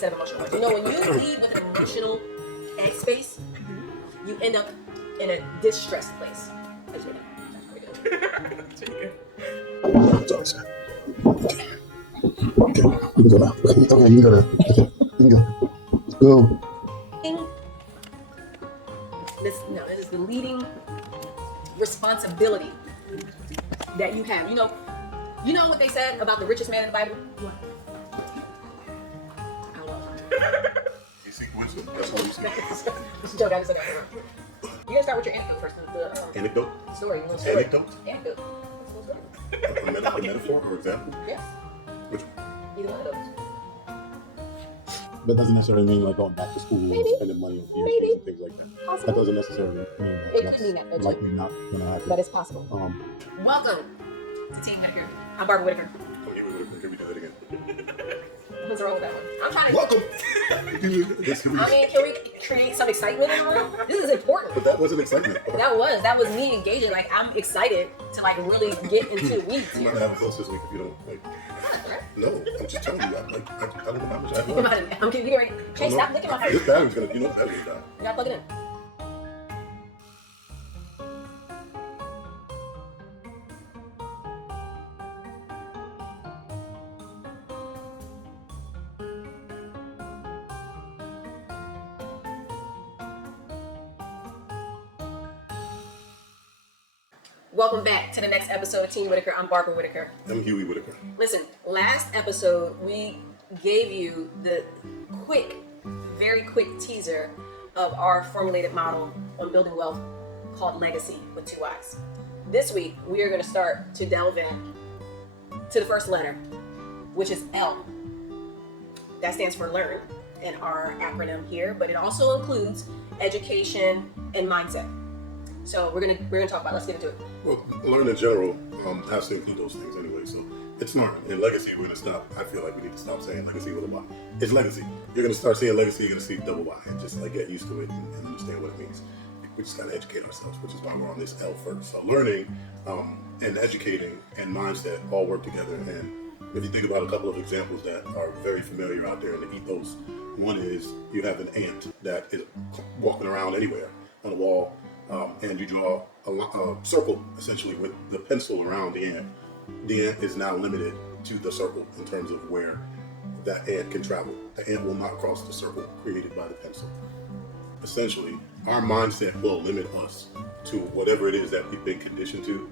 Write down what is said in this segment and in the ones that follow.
instead of emotional ones. You know, when you lead with an emotional space, you end up in a distressed place. That's pretty good. That's pretty good. Sorry, sir. Okay. Okay, you can go now. Okay, you can go now. Okay, you can go. Go. This is the leading responsibility that you have. You know what they said about the richest man in the Bible? What? I don't know. You seek wisdom. That's what you seek. Just a joke. I just said that. You gotta start with your anecdote first. Anecdote? Story. Anecdote? Anecdote. A metaphor or example? Yes. Which? Either one of those. That doesn't necessarily mean like going back to school and spending money on PhDs and things like that. Possible. That doesn't necessarily mean that. It could mean that. Likely not going to happen. But it's possible. Welcome to Team Whittaker. I'm Barbara Whittaker. Can we do that again? What's wrong with that one? I'm trying to. Welcome. Can we create some excitement in the room? This is important. But that wasn't excitement. That was me engaging. Like, I'm excited to like really get into the weeds. You might have a host this week if you don't like. No, I'm just telling you. I don't know how much I have. I'm getting ready. Chase, stop licking my face. This battery's gonna, the battery's gonna die. You gotta plug it in. Welcome back to the next episode of Team Whittaker. I'm Barbara Whittaker. I'm Huey Whittaker. Listen, last episode we gave you the very quick teaser of our formulated model on building wealth called Legacy with 2 Y's. This week we are going to start to delve in to the first letter, which is L. That stands for learn in our acronym here, but it also includes education and mindset. So we're gonna talk about. Let's get into it. Well, learn in general has to include those things anyway. So it's learn. In legacy, we're gonna stop. I feel like we need to stop saying legacy with a Y. It's legacy. You're gonna start saying legacy. You're gonna see double Y and just like get used to it and understand what it means. We just gotta educate ourselves, which is why we're on this L first. So learning and educating and mindset all work together. And if you think about a couple of examples that are very familiar out there in the ethos, one is you have an ant that is walking around anywhere on a wall. And you draw a circle essentially with the pencil around the ant. The ant is now limited to the circle in terms of where that ant can travel. The ant will not cross the circle created by the pencil. Essentially, our mindset will limit us to whatever it is that we've been conditioned to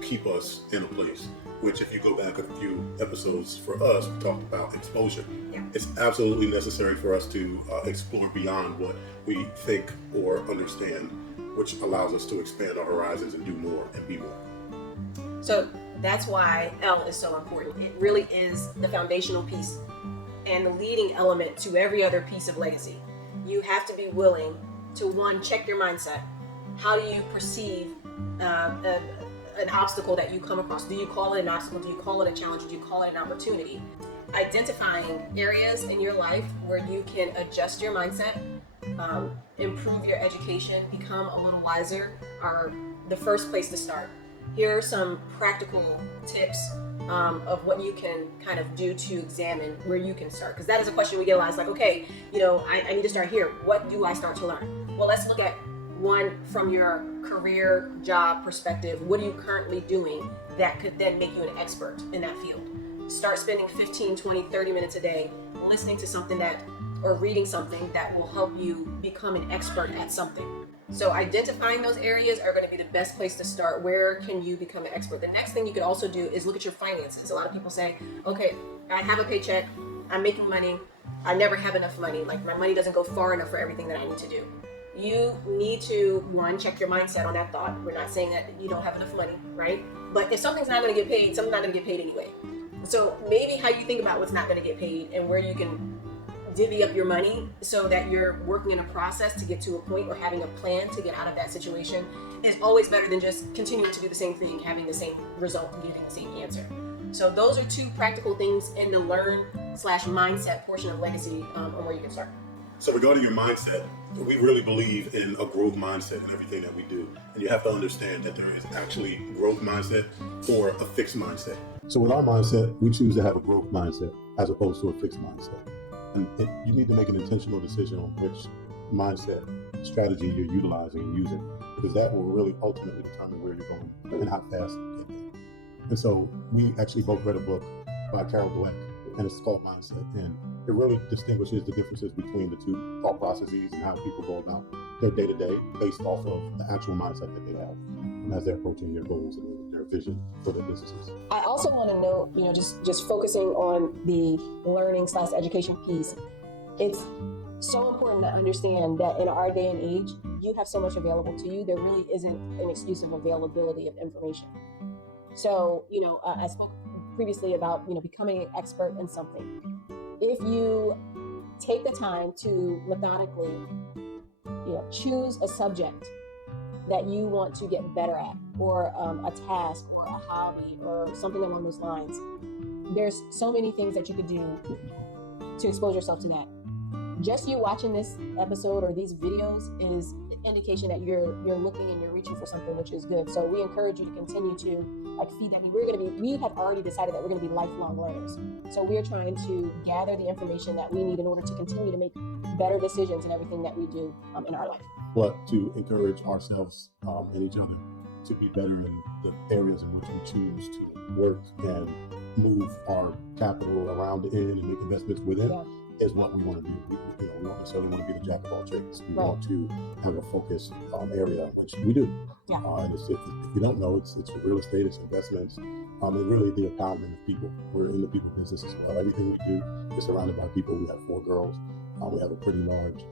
keep us in a place. Which, if you go back a few episodes for us, we talked about exposure. Yeah. It's absolutely necessary for us to explore beyond what we think or understand, which allows us to expand our horizons and do more and be more. So that's why L is so important. It really is the foundational piece and the leading element to every other piece of legacy. You have to be willing to, one, check your mindset. How do you perceive an obstacle that you come across? Do you call it an obstacle? Do you call it a challenge? Do you call it an opportunity? Identifying areas in your life where you can adjust your mindset, improve your education, become a little wiser are the first place to start. Here are some practical tips of what you can kind of do to examine where you can start. Because that is a question we get a lot. It's like, okay, I need to start here. What do I start to learn? Well, let's look at one from your career job perspective. What are you currently doing that could then make you an expert in that field? Start spending 15, 20, 30 minutes a day listening to something or reading something that will help you become an expert at something. So identifying those areas are going to be the best place to start. Where can you become an expert? The next thing you could also do is look at your finances. A lot of people say, okay, I have a paycheck, I'm making money, I never have enough money. Like, my money doesn't go far enough for everything that I need to do. You need to, one, check your mindset on that thought. We're not saying that you don't have enough money, right? But if something's not going to get paid, something's not going to get paid anyway. So maybe how you think about what's not going to get paid and where you can divvy up your money so that you're working in a process to get to a point or having a plan to get out of that situation is always better than just continuing to do the same thing, having the same result, and getting the same answer. So those are two practical things in the learn/mindset portion of legacy on where you can start. So regarding your mindset, we really believe in a growth mindset in everything that we do. And you have to understand that there is actually growth mindset or a fixed mindset. So with our mindset, we choose to have a growth mindset as opposed to a fixed mindset. And you need to make an intentional decision on which mindset strategy you're utilizing and using, because that will really ultimately determine where you're going and how fast you get there. And so we actually both read a book by Carol Dweck, and it's called Mindset. And it really distinguishes the differences between the two thought processes and how people go about their day-to-day based off of the actual mindset that they have as they're approaching their goals and their vision for their businesses. I also want to note, just focusing on the learning/education piece, it's so important to understand that in our day and age, you have so much available to you. There really isn't an exclusive availability of information. So, I spoke previously about, becoming an expert in something. If you take the time to methodically, choose a subject that you want to get better at, or a task, or a hobby, or something along those lines, there's so many things that you could do to expose yourself to that. Just you watching this episode or these videos is an indication that you're looking and you're reaching for something, which is good. So we encourage you to continue to feed that. We have already decided that we're going to be lifelong learners. So we're trying to gather the information that we need in order to continue to make better decisions in everything that we do in our life. But to encourage ourselves and each other to be better in the areas in which we choose to work and move our capital around in and make investments within. Yeah. Is what we want to do. We don't necessarily want to be the jack of all trades. We want to have a focus area, which we do. Yeah. And if you don't know, it's real estate, it's investments, and really the empowerment of people. We're in the people business as well. Everything we do is surrounded by people. We have 4 girls. We have a pretty large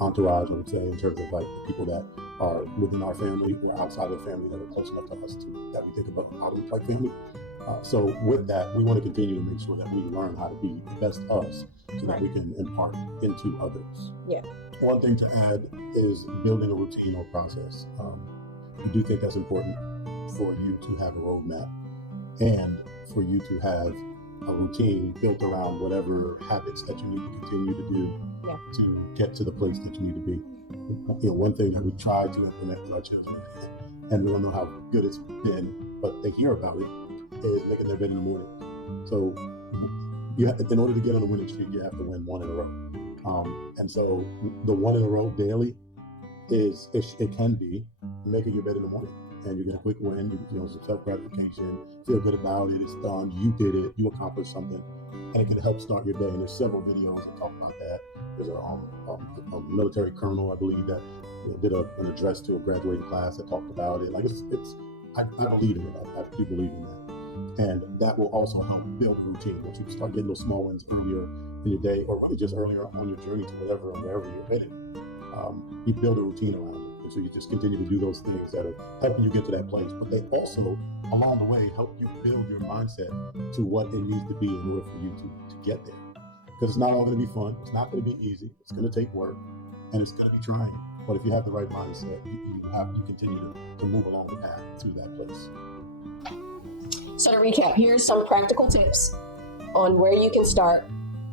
entourage, I would say, in terms of like the people that are within our family or outside of the family that are close enough to us that we think about how to be like family. So with that, we want to continue to make sure that we learn how to be the best us so that we can impart into others. Yeah. One thing to add is building a routine or process. I do think that's important for you to have a roadmap and for you to have a routine built around whatever habits that you need to continue to do to get to the place that you need to be. One thing that we try to implement with our children, and we don't know how good it's been, but they hear about it, is making their bed in the morning. So in order to get on a winning streak, you have to win 1 in a row. And so the 1 in a row daily it can be making your bed in the morning, and you get a quick win, some self-gratification, feel good about it, it's done, you did it, you accomplished something, and it can help start your day. And there's several videos that talk about that. There's a military colonel, I believe, that did an address to a graduating class that talked about it. Like I believe in it. I do believe in that. And that will also help build a routine. Once you start getting those small wins earlier in your day, or really just earlier on your journey to wherever you're headed, you build a routine around it. And so you just continue to do those things that are helping you get to that place. But they also, along the way, help you build your mindset to what it needs to be in order for you to get there. Because it's not all going to be fun. It's not going to be easy. It's going to take work, and it's going to be trying. But if you have the right mindset, you continue to move along the path to that place. So to recap, here's some practical tips on where you can start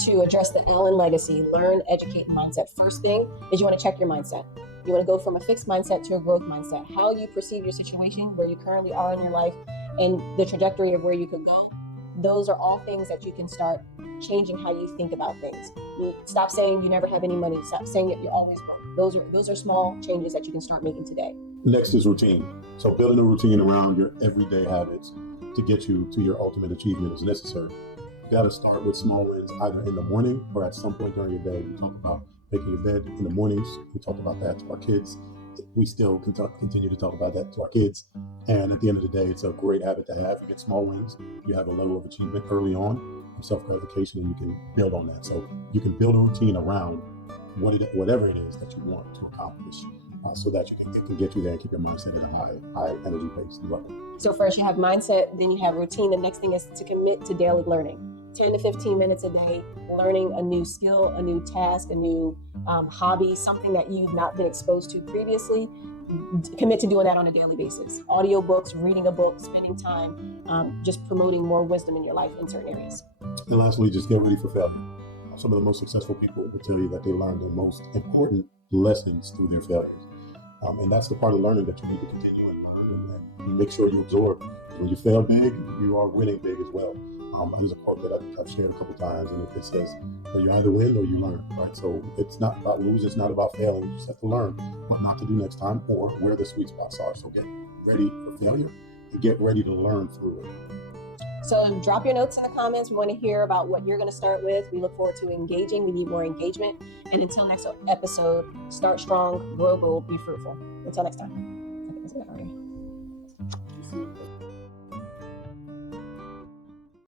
to address the L in legacy, learn, educate, mindset. First thing is you want to check your mindset. You want to go from a fixed mindset to a growth mindset. How you perceive your situation, where you currently are in your life, and the trajectory of where you could go. Those are all things that you can start changing how you think about things. You stop saying you never have any money. Stop saying that you're always broke. Those are small changes that you can start making today. Next is routine. So building a routine around your everyday habits to get you to your ultimate achievement is necessary. You got to start with small wins either in the morning or at some point during your day. We talk about making your bed in the mornings. We talk about that to our kids. We still continue to talk about that to our kids. And at the end of the day, it's a great habit to have. You get small wins. You have a level of achievement early on, self-gratification, and you can build on that. So you can build a routine around whatever it is that you want to accomplish, so that it can get you there and keep your mindset at a high energy pace level. So first you have mindset, then you have routine. The next thing is to commit to daily learning. 10 to 15 minutes a day, learning a new skill, a new task, a new hobby, something that you've not been exposed to previously. Commit to doing that on a daily basis. Audiobooks, reading a book, spending time, just promoting more wisdom in your life in certain areas. And lastly, just get ready for failure. Some of the most successful people will tell you that they learn their most important lessons through their failures. And that's the part of learning that you need to continue and learn and make sure you absorb. When you fail big, you are winning big as well. There's a quote that I've shared a couple times, and it says, "You either win or you learn." Right. So it's not about losing. It's not about failing. You just have to learn what not to do next time, or where the sweet spots are. So get ready for failure and get ready to learn through it. So drop your notes in the comments. We want to hear about what you're going to start with. We look forward to engaging. We need more engagement. And until next episode, start strong, grow bold, be fruitful. Until next time. I think that's it already.